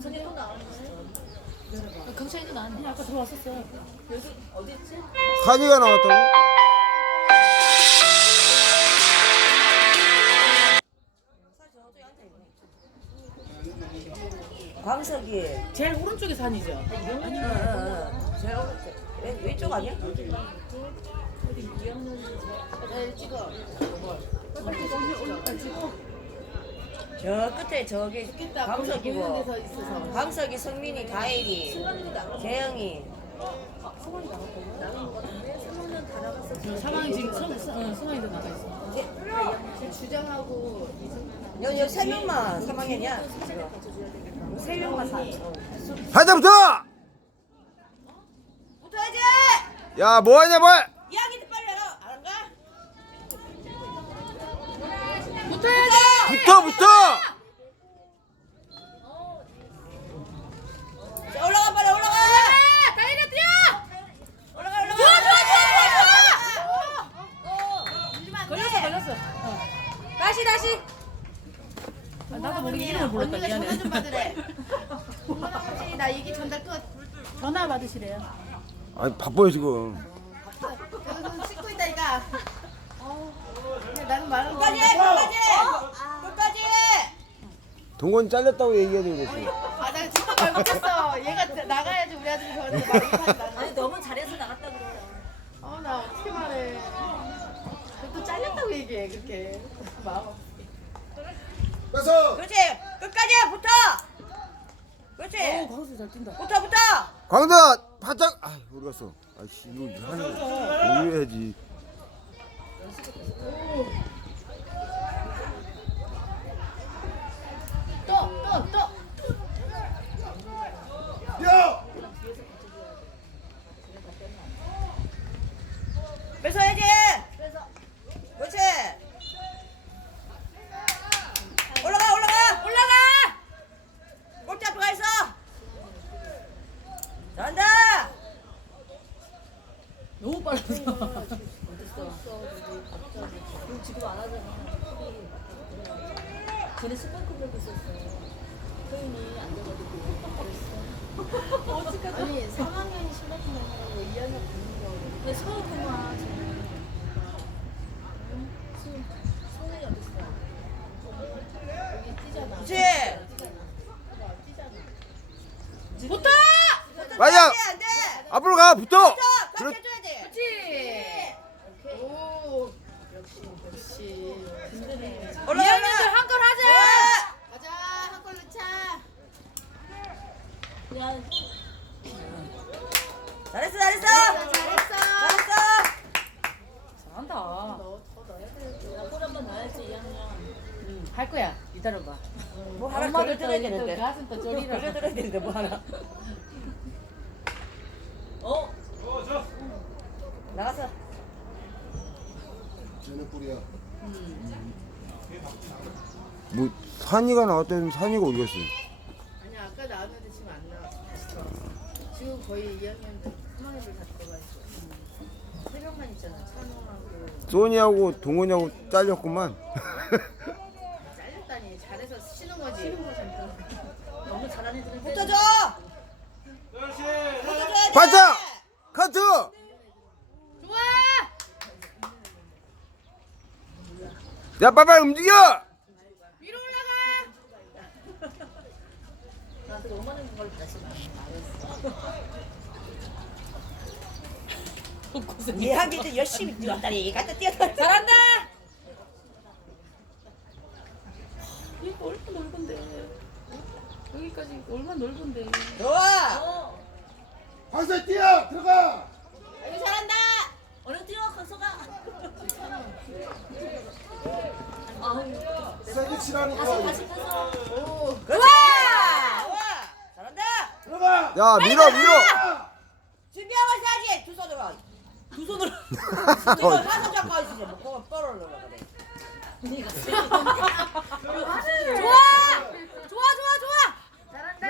경찰이 또 나왔네. 경찰도 나왔네. 아까 들어왔었어. 여기 어디 있지? 산이가 나왔다고? 광석이. 제일 오른쪽이 산이죠. 응, 응, 응. 제가 오른쪽. 왼- 왼쪽 아니야? 저 끝에 저기 광석이고 광석이 성민이 다혜리 재영이. 사망이 지금 수, 수, 어, 수망이도 나가 있어. 여기 여기 세 명만 3학년이야 세 명만 사 하자 붙어! 붙어야지 야 뭐하냐 뭐 이야기도 빨리 하라. 안 가? 붙어야지! 붙어 붙어! 자, 올라가 빨리 올라가 다이가 뛰어! 올라가 올라가 좋아, 좋아, 좋아 걸렸어, 걸렸어. 어. 다시, 다시. 아, 나도 모르게 이름을 불렀다, 미안해. 전화 좀 받으래. 전화 나 얘기 전달 끝. 전화 받으시래요. 아니 바빠요 지금 여기서 씻고 있다 이가. 어. 나는 말은 끝까지 끝까지 끝까지 동건 잘렸다고 얘기해야 되겠어 아, 나 진짜 말 못했어. 얘가 나가야지 우리 아들이 저한테 말 못하지 나는. 아니 너무 잘해서 나갔다 그래 어, 나 어떻게 말해. 또 잘렸다고 얘기해 그렇게. 마음 없어. 그렇지 끝까지 붙어 그렇지 오, 광수 잘 뛴다. 붙어 붙어 광다 바짝 아 갔어 아씨 이거 하는 거 올려야지 또, 또, 또. 뺏어야지 그렇지 올라가 올라가 올라가 골대 앞에 가 있어 잘한다 너무 빨라서. 지금 안 하잖아. 쟤네 스파크 들고 있었어. 소인이 안 돼가지고 어떡하지? 아니 3학년이 스파크만 하고 2학년 어딨어? 여기 뛰잖아. 그렇지. 붙어! 맞아 안 돼 앞으로 가 붙어 붙어 그렇- 또 되는데 가슴 또 졸이라. 걸려들어야 되는데 뭐 하나 어? 나갔어 뭐 산이가 나왔다면 산이가 어디 갔어 아니 아까 나왔는데 지금 안 나왔어. 지금 거의 2학년들 3학년들 다 들어가 있어. 세 명만 있잖아. 찬호하고 소니하고 동건이하고 잘렸구만 잘해서 쉬는 거지. 쉬는 거지. 너무 잘하는 애들은 붙어줘 붙어줘야지 바짝 카트 좋아! 야 빨빨 움직여 위로 올라가! 나한테 얼마나 걸 다시 말했어. 이야기도 열심히 뛰었다니 갖다 뛰었다 잘한다! 이거 얼마나 넓은데. 여기까지 얼마나 넓은데. 좋아! 광수 뛰어! 들어가! 여기 잘한다! 얼른 뛰어 강서가 세게 치라니까 그렇지! 좋아! 잘한다! 야 밀어 밀어! 준비하고 있어야지! 두 손으로. 두 손으로. 이거 하나 잡고 있으지 뭐 그거 떨어져. 좋아!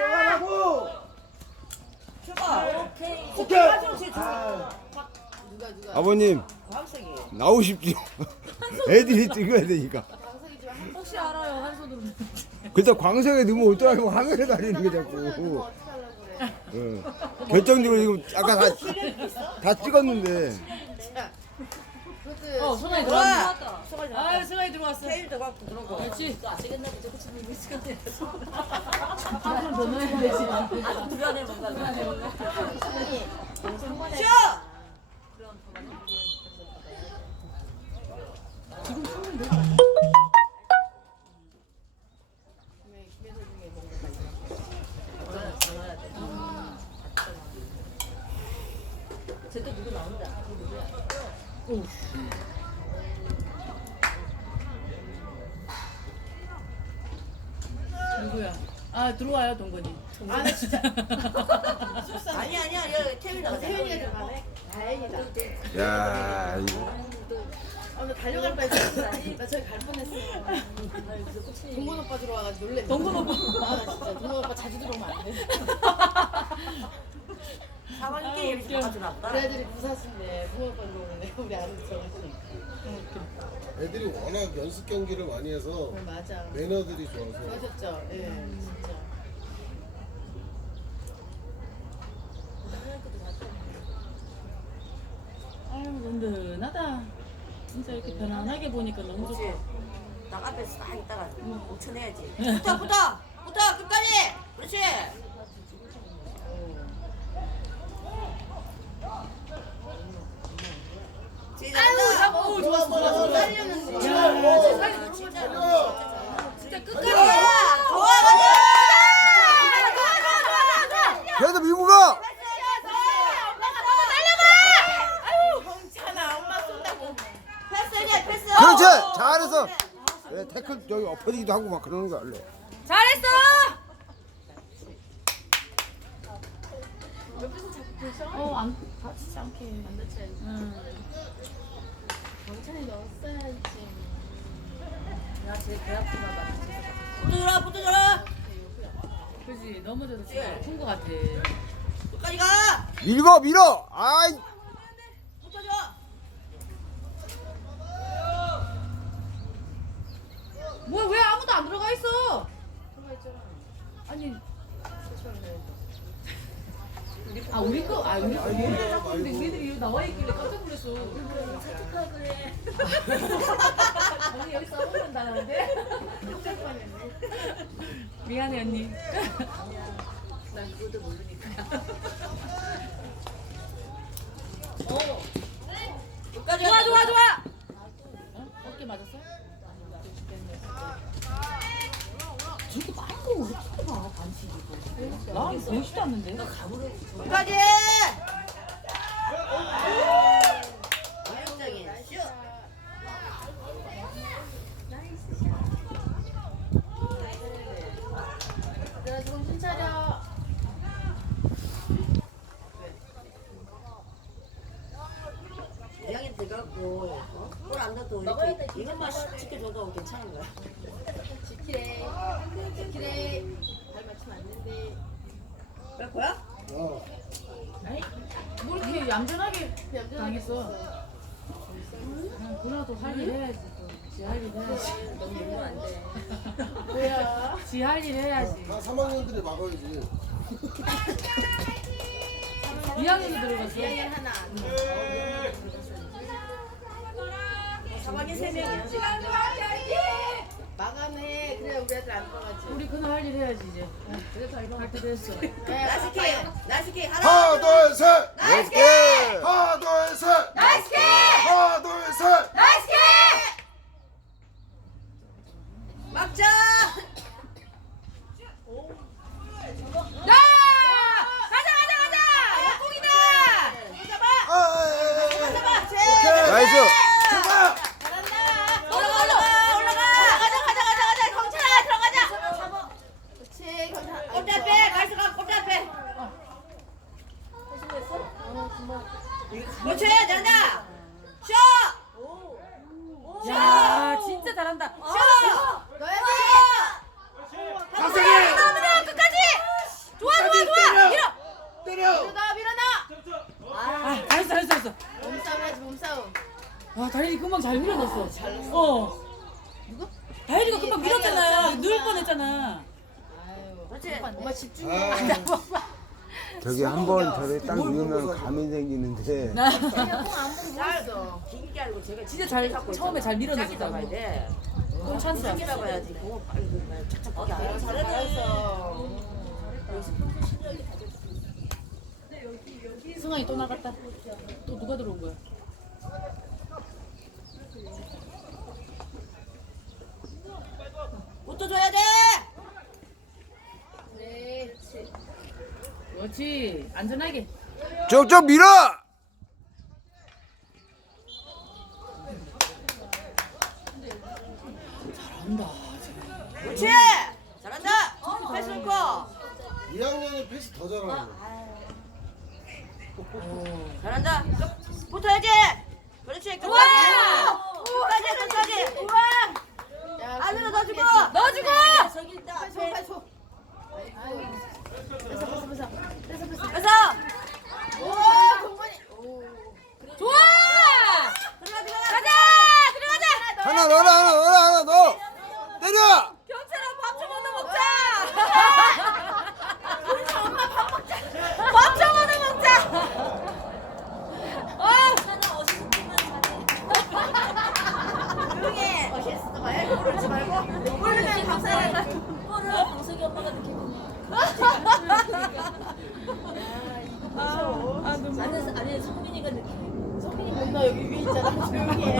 들어가라고 출발 오케이. 오케이 하정씨 줘 누가 누가. 아버님 광석이 나오십시오 애들이 찍어야 되니까 방석이 좀 한. 혹시 알아요? 한 손으로. 그래서 광석에 넣으면 화면에 다니는 게 그러면 자꾸. 어떻게 하려고 그래? 응. 결정적으로 지금 아까 다, 다 찍었는데. 자, 그것도 어, 손아이 들어와. 들어왔다. 소가지 아, 승아이 들어왔어. 갖고 그런 거. 그렇지. 한번 더 넣어야 되지. 불안해 뭔가. 상관에 쉬어. 김혜서 중에 뭔가 있어. 저때 누구 나온다. 누 구야? 아, 들어와요, 동건이. 아, 나 진짜. 아니 아니야 여기 테일 나가. 세윤이가 들어가네. 다행이다. 야, 이거. 아, 나 달려갈 뻔했어. 나 저기 갈 뻔했어. 동건 오빠 들어와가지고 놀랬네. 동건 오빠. 아, 나 진짜 동건 오빠 자주 들어오면 안 돼. 사원 게임 가져나 보다. 우리 애들이 부사수인데 동건 오빠 들어오는데 우리 아들 들어가니까. 애들이 워낙 연습 경기를 많이 해서 어, 맞아. 매너들이 좋아서 좋아졌죠? 예, 진짜. 아유, 든든하다. 진짜 이렇게 편안하게 보니까 너무. 좋다. 나 앞에서 딱 있다가 5천 해야지. 붙어 붙어 붙어 끝까지. 그렇지. 아유, 오, 좋았어, 좋았어. 딸렸는데. 진짜 좋아 끝까지. 좋아 가자. 그래도. 그렇지! 잘해서. 그래, 태클 여기 엎어지기도 하고 막 그러는 거 알래. 잘했어! 어, 안 다치지 않게. 안 다쳐야지. 응. 경찬이 넣었어야지. 나 제일 배 아프나 봐. 붙어줘라 붙어줘라. 그지 넘어져서 진짜 아픈 거 같아. 끝까지 가. 밀고 밀어! 아이! 붙어줘. 뭐야 왜 아무도 안 들어가 있어? 들어가 있잖아. 아니 아 우리 거? 아 우리 거? 근데 우리들이 여기 나와 있길래 깜짝 놀랐어. 그래. 언니 여기 써먹는다는데? 깜짝 놀랐네. 미안해 언니. 난 그것도 모르니까. 끝까지 좋아 가. 좋아 좋아. 어? 어깨 맞았어? 저렇게 빠른 거 어떻게 봐 반칙이고. 나 보이지도 않는데. 끝까지. 대양에 들어가고 골안 넣어도 이렇게 이것만 지켜줘도 괜찮은 거야. 지키래. 지키래. 발 맞추면 안 된대. 거야? 어. 아니 뭐 이렇게 얌전하게 얌전하게 당했어. 응, 그래도 할일 해야지. 지할 일 해야지. 너무 놀면 안 돼. 뭐야? 지할 일 해야지. 다 3학년들이 막아야지 2학년이 들어갔어. 2학년 하나. 사방에 세 명이야. 마감해. 그래 우리 애들 안 들어가지. 우리 그날 할 일 해야지 이제. 그래서 할때 됐어. 나이스 킥. 나이스 킥. 하나. 하나 둘 셋 나이스 킥. 하나 둘 셋 나이스 킥. 하나 둘 셋 나이스 킥. 막자. 야! 가자 가자 가자! 역공이다! 잡아. 아, 잡아. 제. 나이스! 잘한다. 올라가 올라가 올라가. 가자 가자 가자 가자. 경찰아 들어가자. 그렇지. 경찰. 꽃대 앞에 가서 가 꽃대 앞에. 그렇지 잘한다. 슛. 야, 진짜 잘한다. 슛. 너야지. 박성희! 나무다 끝까지. 좋아 좋아 좋아. 밀어. 때려 밀어놔 밀어놔. 아, 잘했어, 잘했어, 잘했어. 몸싸움 해야지 몸싸움. 와, 다린이 금방 잘 밀어넣었어. 어. 누구? 다혜리가 금방 밀었잖아. 늘 뻔했잖아. 아유. 그렇지. 엄마 집중해. 아, 저기 한 번 저래 딱 누우면 감이 생기는데 뽕안 보고 있어. 길게 알고 제가 진짜 잘 처음에. 잘. 짝이 잡아야 돼. 또 찬스야. 짝이 잡아야지. 그거 빨리 그냥 착착 잘했어. 잘해. 잘했어. 승환이 또 나갔다. 또 누가 들어온 거야? 옷도 줘야 돼. 네. 그렇지. 안전하게. 쭉쭉 밀어 그렇지. 잘한다. 패스 놓고. 2학년이 패스 더 잘하는 거. 잘한다. 쭉 붙어야지. 그렇지. 끝까지. 끝까지 끝까지. 야, 안으로 넣어주고. 넣어주고. 빨리 빨리 줘. 그래서 오, 동건이. 오. 좋아. 들어가 들어가. 가자. 들어가자. 하나 넣어라 하나 넣어라 하나 넣어 때려 경찰아 밥좀 얻어 먹자. 우리 엄마 밥 먹자. 밥좀 얻어 먹자. 어. 조용히. 어시스트 봐요. 그러지 말고. 모르면 감사해. 아, 눈물. 성민이 나 여기 위에 있잖아. 조용히 해.